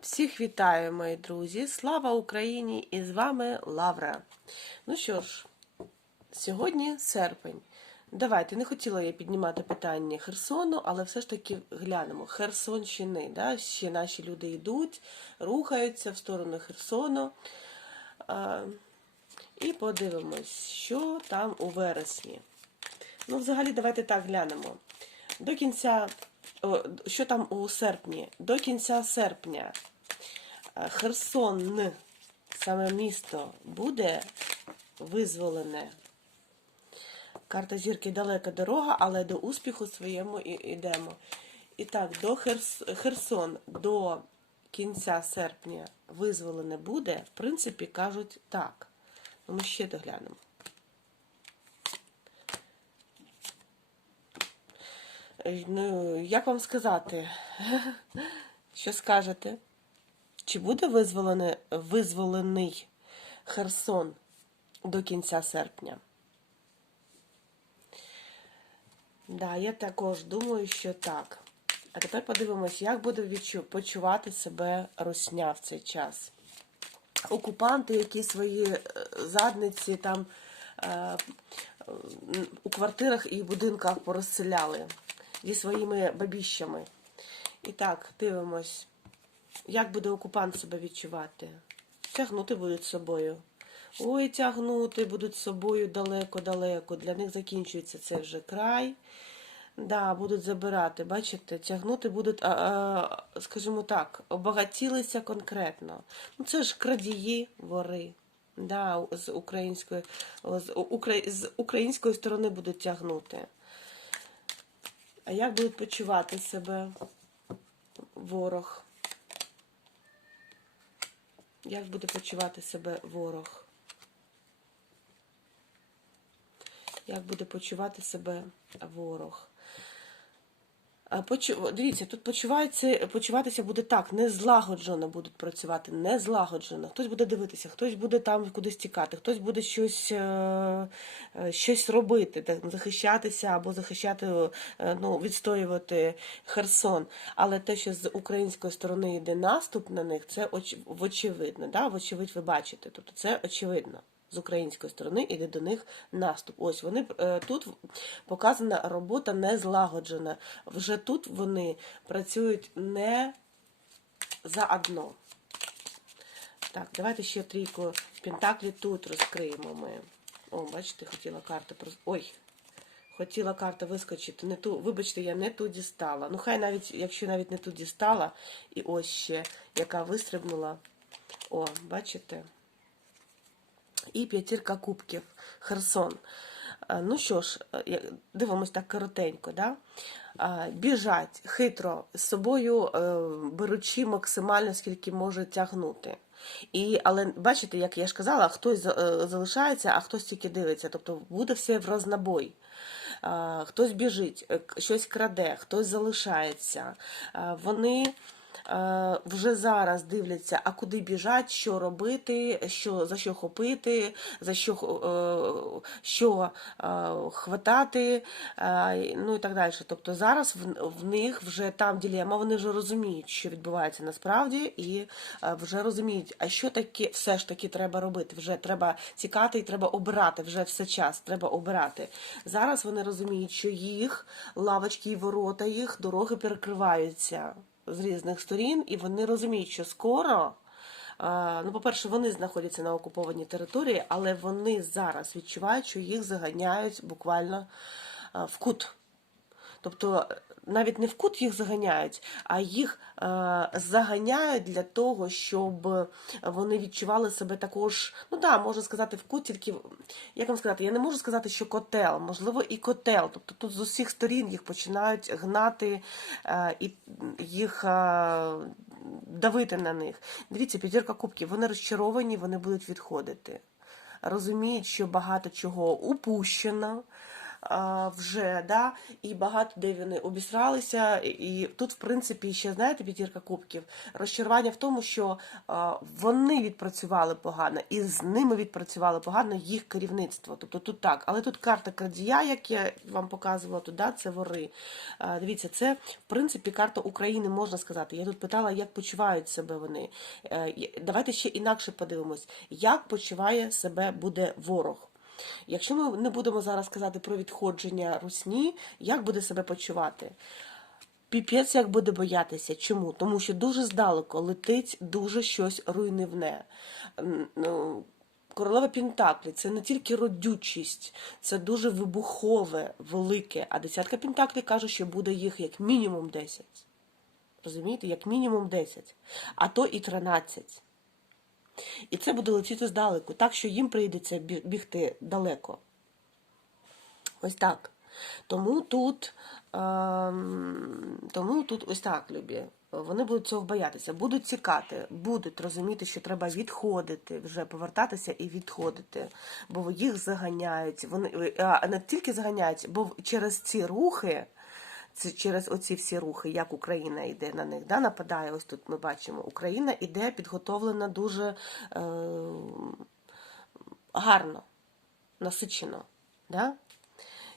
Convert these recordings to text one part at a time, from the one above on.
Всіх вітаю, мої друзі! Слава Україні! І з вами Лавра. Ну що ж, сьогодні серпень. Давайте, не хотіла я піднімати питання Херсону, але все ж таки глянемо. Херсонщини, да? ще наші люди йдуть, рухаються в сторону Херсону. А, і подивимось, що там у вересні. Ну, взагалі, давайте так глянемо. До кінця, що там у серпні? До кінця серпня Херсон, саме місто, буде визволене. Карта зірки далека дорога, але до успіху своєму і йдемо. І так, до Херс... Херсон до кінця серпня визволене буде, в принципі, кажуть так. Ну, Ми ще доглянемо. Е, Ну, як вам сказати? Що скажете? Чи буде визволений Херсон до кінця серпня? Да, я також думаю, що так. А тепер подивимось, як буде відчу... почувати себе Росня в цей час. Окупанти, які свої е, задниці там е, у квартирах і будинках порозселяли зі своїми бабіщами. І так, дивимось, як буде окупант себе відчувати. Тягнути будуть з собою. Ой, тягнути будуть з собою далеко-далеко. Для них закінчується цей вже край. Да, будуть забирати, бачите, тягнути будуть, скажімо так, обагатілися конкретно. Ну це ж крадії, вори. Да, з української, з, укра- з української сторони будуть тягнути. А як будуть почувати себе ворог? Як буде почувати себе ворог? Як буде почувати себе ворог? Дивіться, тут почувається, почуватися буде так, незлагоджено будуть працювати, незлагоджено. Хтось буде дивитися, хтось буде там кудись тікати, хтось буде щось, е, е, щось робити, захищатися або захищати, е, ну, відстоювати Херсон. Але те, що з української сторони йде наступ на них, це оч, вочевидно. Да? Вочевидь, ви бачите. Тобто це очевидно. З української сторони іде до них наступ. Ось вони е, тут показана робота не злагоджена. Вже тут вони працюють не заодно. Так, давайте ще трійку Пентаклі тут розкриємо ми. О, бачите, хотіла карта. Ой, хотіла карта вискочити. Не ту, вибачте, я не ту дістала. Ну, хай навіть, якщо навіть не ту дістала, і ось ще, яка вистрибнула. О, бачите? І п'ятірка кубків Херсон. Е, Ну що ж, е, дивимось так коротенько. Да? Е, Біжать хитро з собою, беручи максимально, скільки може тягнути. І, але бачите, як я ж казала, хтось залишається, а хтось тільки дивиться. Тобто буде все в рознобой. Хтось біжить, щось краде, хтось залишається. Вони вже зараз дивляться, а куди біжать, що робити, що, за що хопити, за що, е, що е, хватати, е, ну і так далі. Тобто зараз в, них вже там ділема, вони вже розуміють, що відбувається насправді, і е, вже розуміють, а що таке все ж таки треба робити. Вже треба тікати і треба обирати, вже все час, треба обирати. Зараз вони розуміють, що їх лавочки і ворота, їх дороги перекриваються з різних сторін, і вони розуміють, що скоро. Ну, по-перше, вони знаходяться на окупованій території, але вони зараз відчувають, що їх заганяють буквально в кут. Тобто е, навіть не в кут їх заганяють, а їх е, заганяють для того, щоб вони відчували себе також, ну так, можна сказати, в кут, тільки як вам сказати, я не можу сказати, що котел, можливо, і котел. Тобто тут з усіх сторін їх починають гнати е, і їх е, давити на них. Дивіться, п'ятірка кубків, вони розчаровані, вони будуть відходити. Розуміють, що багато чого упущено. Вже, да, і багато де вони обісралися. І, тут, в принципі, ще знаєте, п'ятірка кубків. Розчарування в тому, що вони відпрацювали погано, і з ними відпрацювали погано їх керівництво. Тобто тут так. Але тут карта крадія, як я вам показувала, тут, да, це вори. Дивіться, це в принципі карта України, можна сказати. Я тут питала, як почувають себе вони. Е, Давайте ще інакше подивимось, як почуває себе буде ворог. Якщо ми не будемо зараз казати про відходження русні, як буде себе почувати? Піпець як буде боятися. Чому? Тому що дуже здалеку летить дуже щось руйнівне. М, ну, Королева Пентаклі це не тільки родючість, це дуже вибухове, велике. А десятка Пентаклі каже, що буде їх як мінімум 10. Розумієте, як мінімум 10, а то і 13. І це буде летіти здалеку, так що їм прийдеться бігти далеко. Ось так. Тому тут, ем, тому тут ось так, любі. Вони будуть цього боятися, будуть тікати, будуть розуміти, що треба відходити, вже повертатися і відходити, бо їх заганяють. Вони а не тільки заганяють, бо через ці рухи, це через оці всі рухи, як Україна йде на них, да, нападає. Ось тут ми бачимо, Україна іде підготовлена дуже е, гарно, насичено. Да?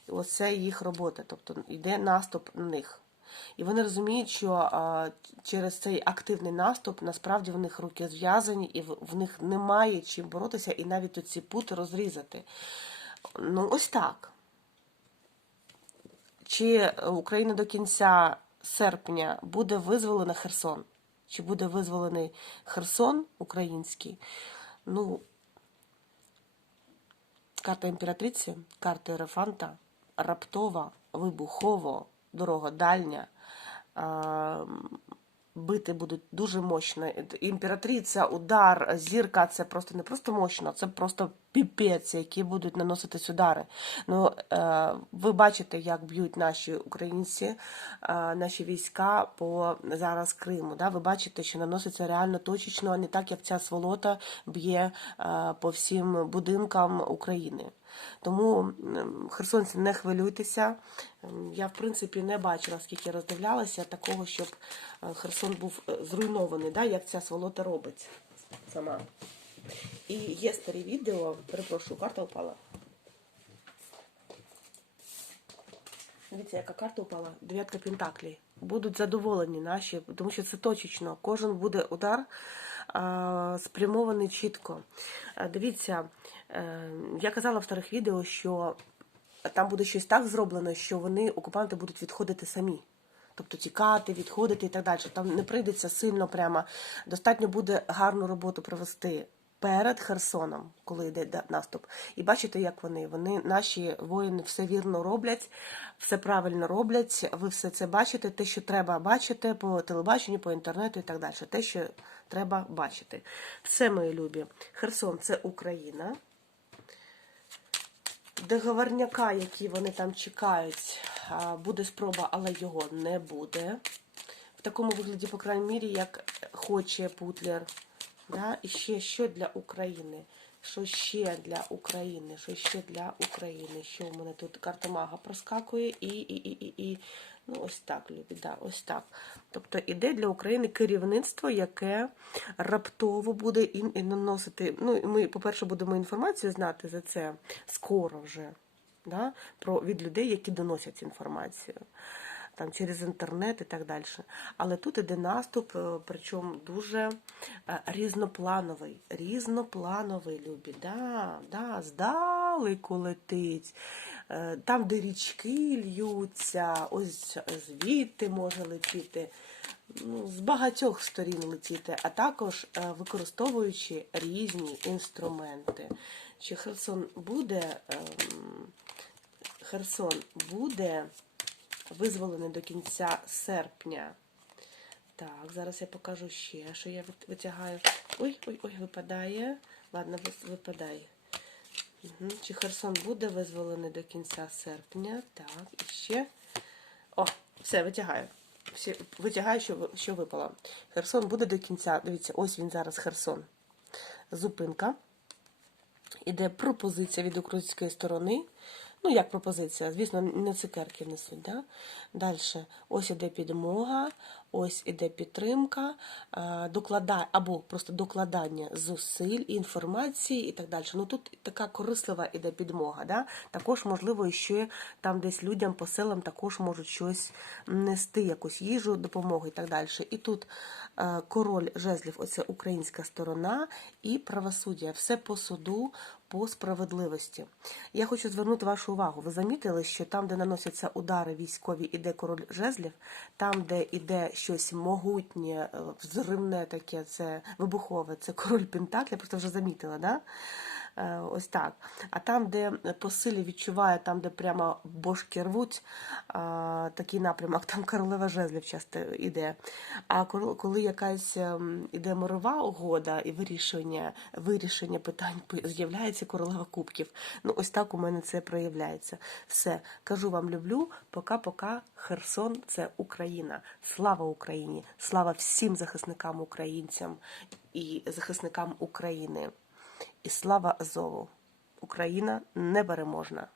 Оце їх робота, тобто йде наступ на них. І вони розуміють, що а, через цей активний наступ насправді в них руки зв'язані, і в, в них немає чим боротися, і навіть оці пути розрізати. Ну, ось так. Чи Україна до кінця серпня буде визволена Херсон? Чи буде визволений Херсон український? Ну, карта імператриці, карта Ерефанта, раптова, вибухово, дорога дальня. Бити будуть дуже мощно. Імператриця, удар, зірка це просто не просто мощно, це просто піпець, які будуть наноситись удари. Ну, е, ви бачите, як б'ють наші українці, е, наші війська по зараз Криму. Да? Ви бачите, що наноситься реально точечно, а не так, як ця сволота б'є е, по всім будинкам України. Тому херсонці, не хвилюйтеся. Я, в принципі, не бачила, скільки роздивлялася такого, щоб е, Херсон був е, зруйнований, да, як ця сволота робить сама. І є старі відео, перепрошую, карта упала. Дивіться, яка карта упала? Дев'ятка Пентаклей. Будуть задоволені наші, тому що це точечно. Кожен буде удар а, спрямований чітко. А, Дивіться, е, я казала в старих відео, що там буде щось так зроблено, що вони, окупанти, будуть відходити самі. Тобто тікати, відходити і так далі. Там не прийдеться сильно прямо. Достатньо буде гарну роботу провести перед Херсоном, коли йде наступ. І бачите, як вони. Вони, наші воїни, все вірно роблять, все правильно роблять. Ви все це бачите, те, що треба бачити по телебаченню, по інтернету і так далі. Те, що треба бачити. Все, мої любі. Херсон це Україна договорняка, який вони там чекають, буде спроба, але його не буде. В такому вигляді, по крайній мірі, як хоче Путлер. Да? І ще що для України? Що ще для України? Що ще для України? Що у мене тут карта мага проскакує і, і, і, і, і. Ну, ось так, любі, да, ось так. Тобто іде для України керівництво, яке раптово буде і, наносити. Ну, ми, по-перше, будемо інформацію знати за це скоро вже, да, про, від людей, які доносять інформацію. Там через інтернет і так далі. Але тут іде наступ, е, причому дуже е, різноплановий. Різноплановий, любі. Да, да, здалеку летить. Е, Там, де річки льються, ось звідти може летіти. Ну, з багатьох сторін летіти, а також використовуючи різні інструменти. Чи Херсон буде, ем, Херсон буде визволений до кінця серпня. Так, зараз я покажу ще, що я витягаю. Ой, ой, ой, випадає. Ладно, випадає. Угу. Чи Херсон буде визволений до кінця серпня? Так, і ще. О, все, витягаю. Всі, витягаю, що, що випало. Херсон буде до кінця. Дивіться, ось він зараз Херсон. Зупинка. Іде пропозиція від української сторони Ну, як пропозиція, звісно, не цукерки несуть. Да? Далі, ось іде підмога, ось іде підтримка, е, доклада, або просто докладання зусиль, інформації і так далі. Ну тут така корислива іде підмога. Да? Також, можливо, ще там десь людям по селам також можуть щось нести, якусь їжу, допомогу і так далі. І тут е, король жезлів, оце українська сторона, і правосуддя. Все по суду, по справедливості. Я хочу звернути вашу увагу. Ви замітили, що там, де наносяться удари військові, іде король жезлів, там, де іде щось могутнє, е, взривне таке, це вибухове, це король Пентаклів, я просто вже замітила, да? Е, Ось так. А там, де по силі відчуває, там, де прямо бошки рвуть, такий напрямок, там королева жезлів часто іде. А коли якась ем, іде мирова угода і вирішення, вирішення питань, з'являється королева кубків. Ну, ось так у мене це проявляється. Все, кажу вам люблю. Пока-пока. Херсон це Україна. Слава Україні! Слава всім захисникам українцям і захисникам України. І слава Азову! Україна непереможна!